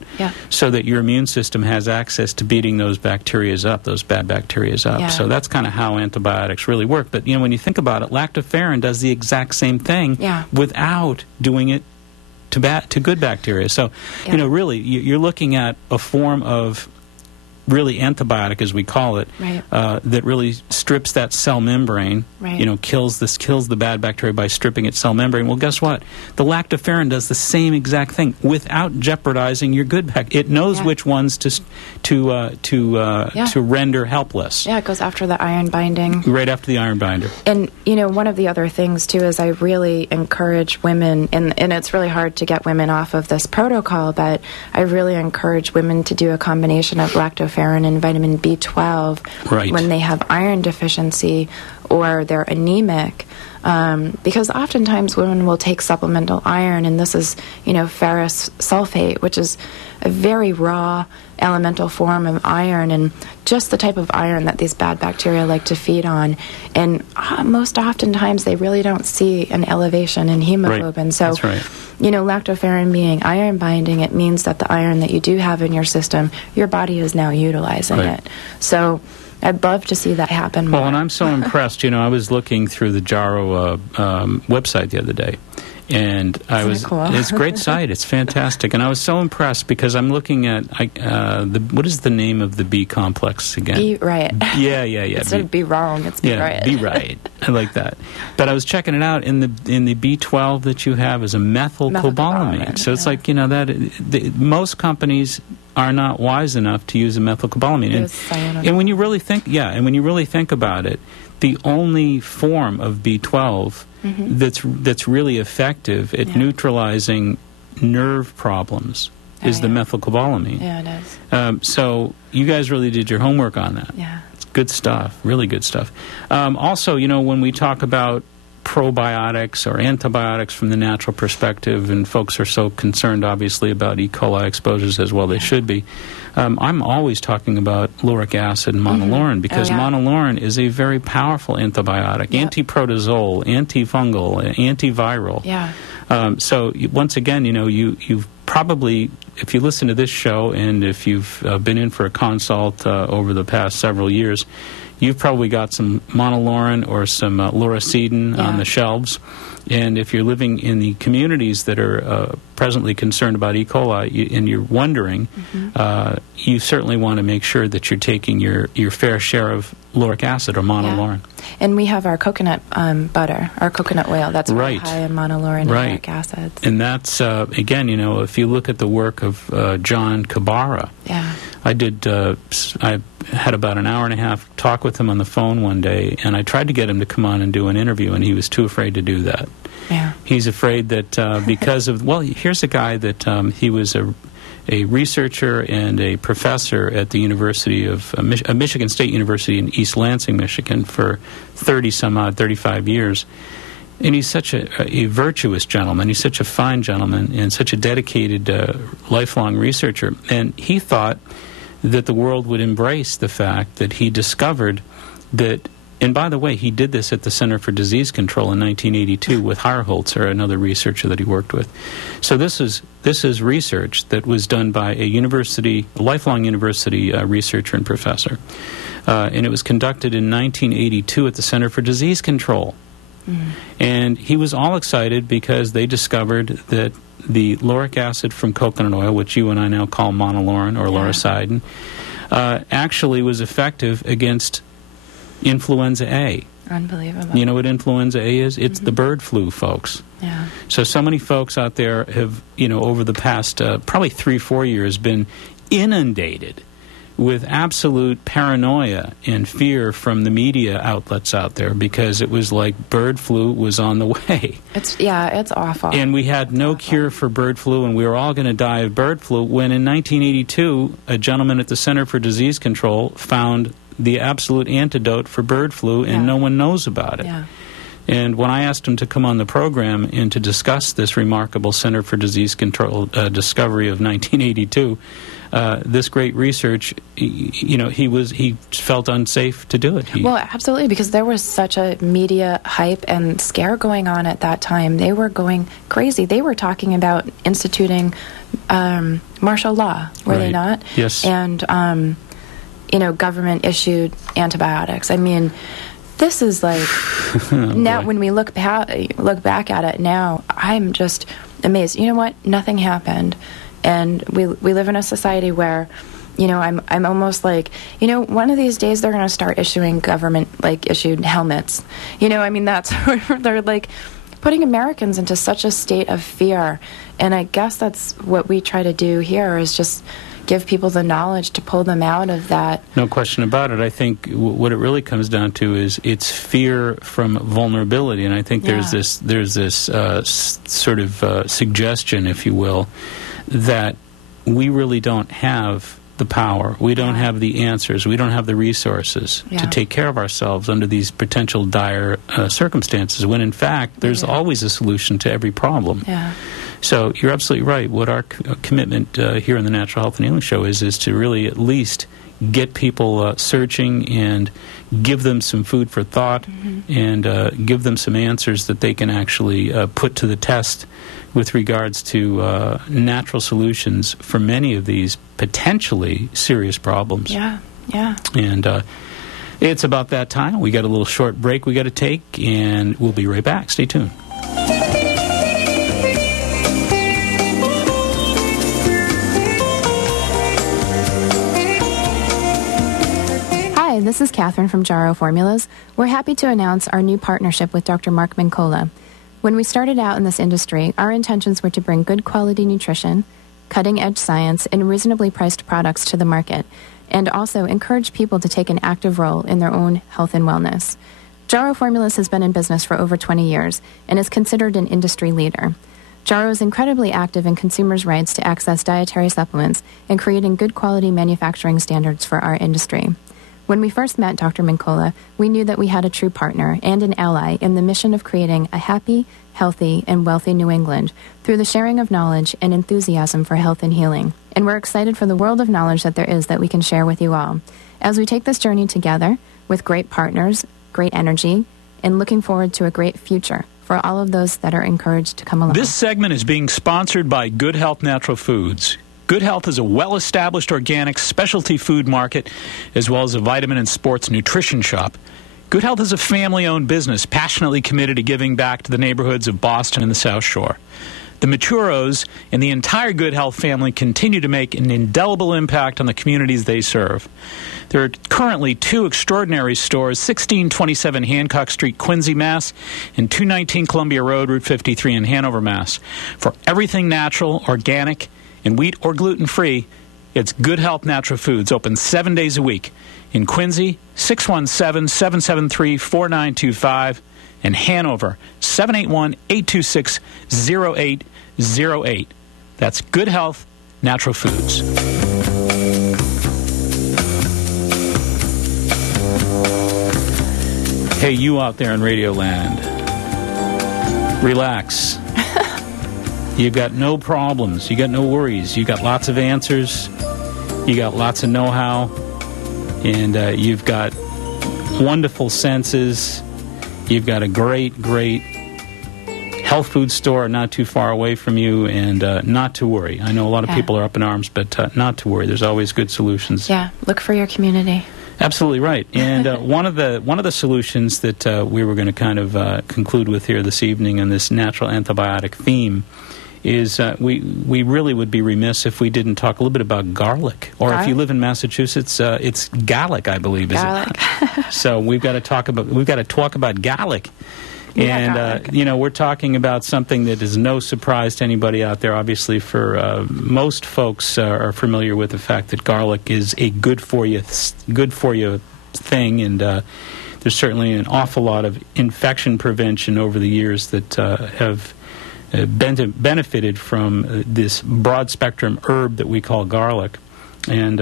so that your immune system has access to beating those bacteria up, those bad bacteria up. So that's kind of how antibiotics really work. But when you think about it, lactoferrin does the exact same thing without doing it to good bacteria. So, really, you're looking at a form of really antibiotic, as we call it, that really strips that cell membrane, kills the bad bacteria by stripping its cell membrane. Well, guess what? The lactoferrin does the same exact thing without jeopardizing your good bacteria. It knows which ones to render helpless. It goes after the iron binding. Right after the iron binder. And, one of the other things, too, is I really encourage women, and it's really hard to get women off of this protocol, but I really encourage women to do a combination of lactoferrin and vitamin B12 when they have iron deficiency or they're anemic. Because oftentimes women will take supplemental iron, and this is, ferrous sulfate, which is a very raw elemental form of iron, and just the type of iron that these bad bacteria like to feed on. And most oftentimes they really don't see an elevation in hemoglobin. So, lactoferrin being iron binding, it means that the iron that you do have in your system, your body is now utilizing it. So I'd love to see that happen more. Well, and I'm so impressed. I was looking through the Jaro website the other day, and it's a great site. It's fantastic, and I was so impressed because I'm looking at what is the name of the B complex again? Be right. Yeah. Instead of be wrong, it's be right. Be right. I like that. But I was checking it out. In the B12 that you have is a methylcobalamin. So it's like most companies are not wise enough to use a methylcobalamin. And when you really think, about it, the only form of B12 that's really effective at neutralizing nerve problems is the methylcobalamin. Yeah, it is. So you guys really did your homework on that. Yeah. It's good stuff, really good stuff. Also, when we talk about probiotics or antibiotics from the natural perspective, and folks are so concerned, obviously, about E. coli exposures, as well they should be. I'm always talking about lauric acid and monolaurin, because monolaurin is a very powerful antibiotic, anti-protozoal, antifungal, antiviral. Yeah. So once again, you've probably, if you listen to this show and if you've been in for a consult over the past several years, you've probably got some monolaurin or some lauricidin on the shelves. And if you're living in the communities that are presently concerned about E. coli and you're wondering, you certainly want to make sure that you're taking your fair share of lauric acid or monolaurin. And we have our coconut butter, our coconut oil. That's really high in monolaurin and lauric acids. And that's, again, if you look at the work of John Cabara, I had about an hour and a half talk with him on the phone one day, and I tried to get him to come on and do an interview, and he was too afraid to do that. Yeah. He's afraid that because of, here's a guy that he was a researcher and a professor at the University of Michigan State University in East Lansing, Michigan, for 35 years. And he's such a virtuous gentleman. He's such a fine gentleman and such a dedicated, lifelong researcher. And he thought that the world would embrace the fact that he discovered that, and by the way, he did this at the Center for Disease Control in 1982 with Heierholzer, another researcher that he worked with. So this is research that was done by a lifelong university researcher and professor. And it was conducted in 1982 at the Center for Disease Control. And he was all excited because they discovered that the lauric acid from coconut oil, which you and I now call monolaurin or lauricidin, actually was effective against influenza A. Unbelievable. You know what influenza A is? It's the bird flu, folks. Yeah. So many folks out there have, over the past probably 3-4 years been inundated with absolute paranoia and fear from the media outlets out there, because it was like bird flu was on the way. It's awful. And we had no cure for bird flu, and we were all going to die of bird flu, when in 1982, a gentleman at the Center for Disease Control found the absolute antidote for bird flu, and no one knows about it. Yeah. And when I asked him to come on the program and to discuss this remarkable Center for Disease Control discovery of 1982, this great research, he felt unsafe to do it. Well, absolutely, because there was such a media hype and scare going on at that time. They were going crazy. They were talking about instituting martial law, were they not? Yes. And, government-issued antibiotics. I mean, this is like, now when we look back at it now, I'm just amazed. You know what? Nothing happened. And we live in a society where, I'm almost like, one of these days they're going to start issuing government-issued helmets. That's where they're, putting Americans into such a state of fear. And I guess that's what we try to do here, is just give people the knowledge to pull them out of that. No question about it. I think what it really comes down to is it's fear from vulnerability, and I think there's this sort of suggestion, if you will, that we really don't have the power, we don't have the answers, we don't have the resources to take care of ourselves under these potential dire circumstances, when in fact there's always a solution to every problem. Yeah. So you're absolutely right. What our commitment here in the Natural Health and Healing Show is to really at least get people searching and give them some food for thought, and give them some answers that they can actually put to the test with regards to natural solutions for many of these potentially serious problems. Yeah. And it's about that time. We got a little short break we got to take, and we'll be right back. Stay tuned. Hi, this is Catherine from Jarrow Formulas. We're happy to announce our new partnership with Dr. Mark Mincola. When we started out in this industry, our intentions were to bring good quality nutrition, cutting-edge science, and reasonably priced products to the market, and also encourage people to take an active role in their own health and wellness. Jarrow Formulas has been in business for over 20 years and is considered an industry leader. Jarrow is incredibly active in consumers' rights to access dietary supplements and creating good quality manufacturing standards for our industry. When we first met Dr. Mincola, we knew that we had a true partner and an ally in the mission of creating a happy, healthy, and wealthy New England through the sharing of knowledge and enthusiasm for health and healing. And we're excited for the world of knowledge that there is that we can share with you all. As we take this journey together with great partners, great energy, and looking forward to a great future for all of those that are encouraged to come along. This segment is being sponsored by Good Health Natural Foods. Good Health is a well-established organic specialty food market as well as a vitamin and sports nutrition shop. Good Health is a family-owned business passionately committed to giving back to the neighborhoods of Boston and the South Shore. The Maturos and the entire Good Health family continue to make an indelible impact on the communities they serve. There are currently 2 extraordinary stores, 1627 Hancock Street, Quincy, Mass., and 219 Columbia Road, Route 53 in Hanover, Mass. For everything natural, organic, and wheat or gluten-free, it's Good Health Natural Foods, open 7 days a week. In Quincy, 617-773-4925, and Hanover, 781-826-0808. That's Good Health Natural Foods. Hey, you out there in Radio Land, relax. You've got no problems. You got no worries. You got lots of answers. You got lots of know-how. And you've got wonderful senses. You've got a great, great health food store not too far away from you. And not to worry. I know a lot of people are up in arms, but not to worry. There's always good solutions. Yeah, look for your community. Absolutely right. And one of the solutions that we were going to kind of conclude with here this evening on this natural antibiotic theme is we really would be remiss if we didn't talk a little bit about garlic. Or if you live in Massachusetts, it's garlic, I believe. Garlic. So we've got to talk about garlic. And we're talking about something that is no surprise to anybody out there. Obviously, for most folks are familiar with the fact that garlic is a good for you thing, and there's certainly an awful lot of infection prevention over the years that have benefited from this broad-spectrum herb that we call garlic. And,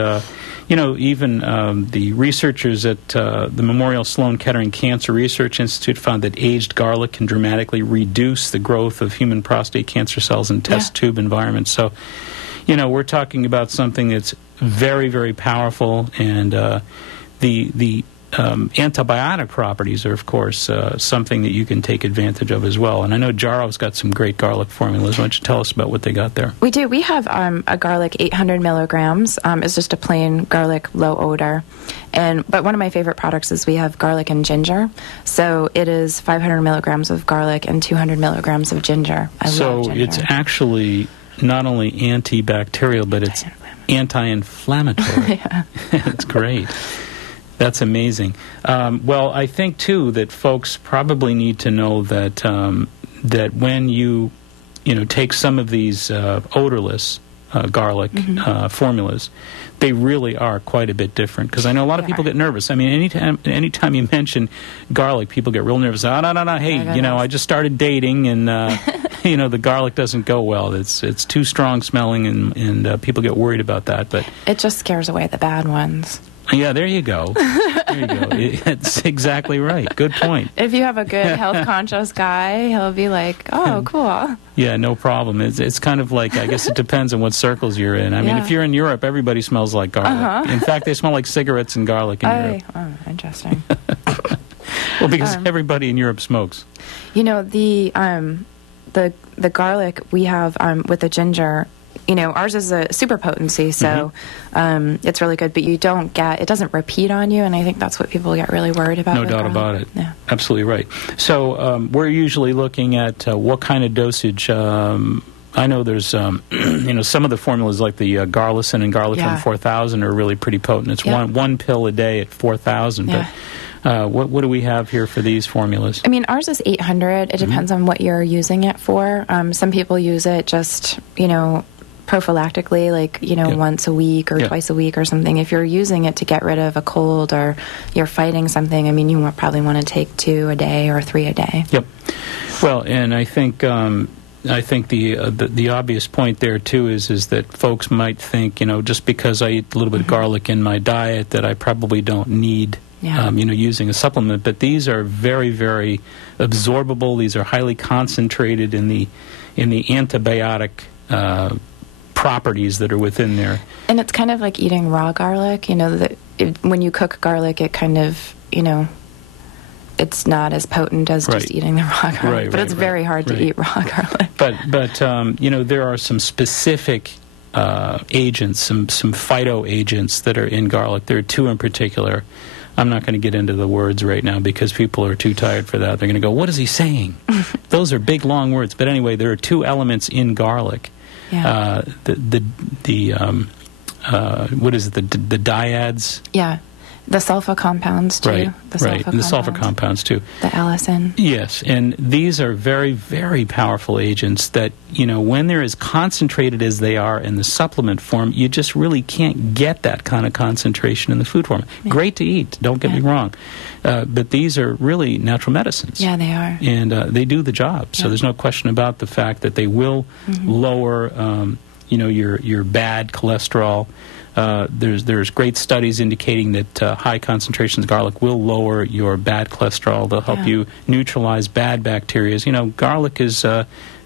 even the researchers at the Memorial Sloan Kettering Cancer Research Institute found that aged garlic can dramatically reduce the growth of human prostate cancer cells in test tube environments. So, we're talking about something that's very, very powerful, and the antibiotic properties are, of course, something that you can take advantage of as well. And I know Jaro's got some great garlic formulas. Why don't you tell us about what they got there? We do. We have a garlic 800 milligrams. It's just a plain garlic, low odor. But one of my favorite products is we have garlic and ginger. So it is 500 milligrams of garlic and 200 milligrams of ginger. I love ginger. It's actually not only antibacterial, but it's anti-inflammatory. Yeah. That's great. That's amazing. Well, I think, too, that folks probably need to know that that when you take some of these odorless garlic formulas, they really are quite a bit different. Because I know a lot of people get nervous. I mean, anytime you mention garlic, people get real nervous. Oh, no, hey, I just started dating, and the garlic doesn't go well. It's too strong smelling, and people get worried about that. But it just scares away the bad ones. Yeah, there you go. It's exactly right. Good point. If you have a good health-conscious guy, he'll be like, oh, cool. Yeah, no problem. It's kind of like, I guess it depends on what circles you're in. I mean, if you're in Europe, everybody smells like garlic. In fact, they smell like cigarettes and garlic in Europe. Oh, interesting. Well, because everybody in Europe smokes. The garlic we have with the ginger, ours is a super potency, so it's really good, but it doesn't repeat on you, and I think that's what people get really worried about. No doubt about it. Yeah. Absolutely right. So we're usually looking at what kind of dosage. I know there's, some of the formulas like the Garlicin and Garlicin 4000 are really pretty potent. It's one pill a day at 4,000, but what do we have here for these formulas? I mean, ours is 800. It depends on what you're using it for. Some people use it just, prophylactically, like, once a week or twice a week or something. If you're using it to get rid of a cold or you're fighting something, I mean, you probably want to take 2 a day or 3 a day. Yep. Well, and I think, I think the obvious point there too is that folks might think, just because I eat a little bit of garlic in my diet, that I probably don't need, using a supplement. But these are very, very absorbable. These are highly concentrated in the antibiotic properties that are within there. And it's kind of like eating raw garlic. When you cook garlic, it kind of, it's not as potent as just eating the raw garlic. But it's very hard to eat raw garlic. But there are some specific agents, some phyto agents that are in garlic. There are two in particular. I'm not going to get into the words right now because people are too tired for that. They're going to go, what is he saying? Those are big, long words. But anyway, there are two elements in garlic. Yeah. What is it? The dyads? Yeah. The sulfa compounds, too. Right, the sulfur compounds, too. The allicin. Yes, and these are very, very powerful agents that, when they're as concentrated as they are in the supplement form, you just really can't get that kind of concentration in the food form. Yeah. Great to eat, don't get me wrong. But these are really natural medicines. Yeah, they are. And they do the job. So there's no question about the fact that they will lower, your bad cholesterol. There's great studies indicating that high concentrations of garlic will lower your bad cholesterol. They'll help you neutralize bad bacteria. Garlic has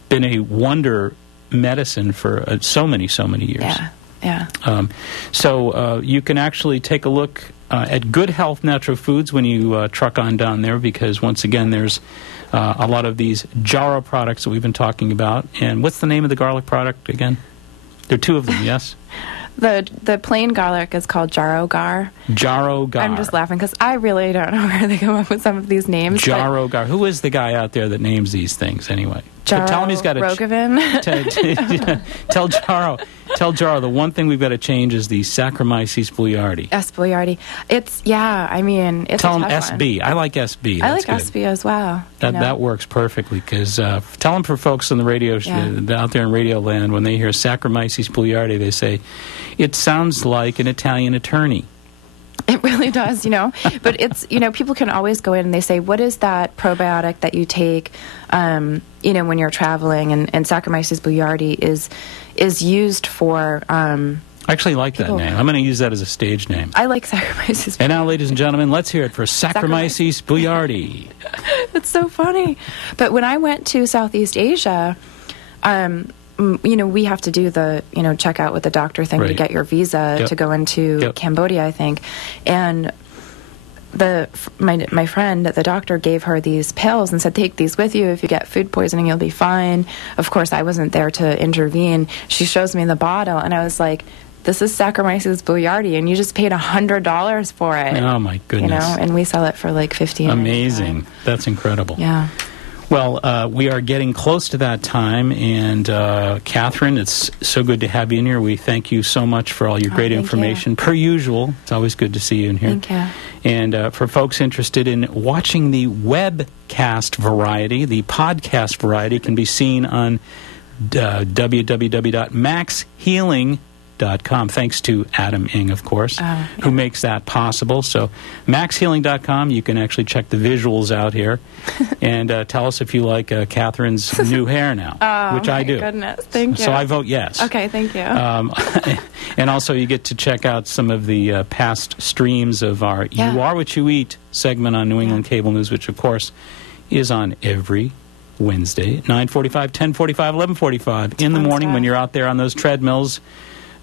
been a wonder medicine for so many years. Yeah. So you can actually take a look at Good Health Natural Foods when you truck on down there, because once again there's a lot of these Jarrow products that we've been talking about. And what's the name of the garlic product again? There are two of them, yes? The plain garlic is called Jarrow Gar. Jarrow Gar. I'm just laughing because I really don't know where they come up with some of these names. Jarrow Gar. Who is the guy out there that names these things anyway? Jarrow tell him he's got to Rogovan. Tell Jarrow the one thing we've got to change is the Saccharomyces boulardii. S. boulardii. It's it's tell him a tough SB. one. I like SB. I That's like good. SB as well. That works perfectly, because tell them for folks on the radio out there in Radio Land, when they hear Saccharomyces boulardii, they say, it sounds like an Italian attorney. It really does, But it's, people can always go in and they say, what is that probiotic that you take, when you're traveling? And Saccharomyces boulardii is used for... I actually like that name. I'm going to use that as a stage name. I like Saccharomyces boulardii. And now, ladies and gentlemen, let's hear it for Saccharomyces boulardii. It's so funny. But when I went to Southeast Asia... we have to do the, check out with the doctor thing to get your visa to go into Cambodia, I think. And my friend, the doctor, gave her these pills and said, take these with you. If you get food poisoning, you'll be fine. Of course, I wasn't there to intervene. She shows me the bottle, and I was like, this is Saccharomyces boulardii, and you just paid $100 for it. Oh, my goodness. And we sell it for like $15. Amazing. That's incredible. Yeah. Well, we are getting close to that time, and Catherine, it's so good to have you in here. We thank you so much for all your great information. Per usual, it's always good to see you in here. Thank you. And for folks interested in watching the webcast variety, the podcast variety can be seen on www.maxhealing.com. Thanks to Adam Ing, of course, who makes that possible. So maxhealing.com, you can actually check the visuals out here. And tell us if you like Catherine's new hair now, which I do. Goodness, thank you. So I vote yes. Okay, thank you. And also you get to check out some of the past streams of our You Are What You Eat segment on New England Cable News, which, of course, is on every Wednesday, 9:45, 10:45, 11:45 in the morning when you're out there on those treadmills.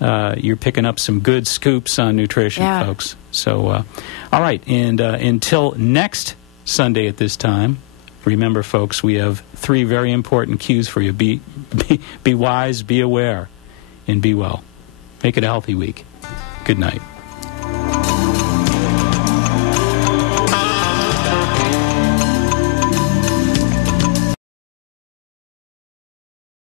You're picking up some good scoops on nutrition, folks. So, all right, and until next Sunday at this time, remember, folks, we have 3 very important cues for you. Be wise, be aware, and be well. Make it a healthy week. Good night.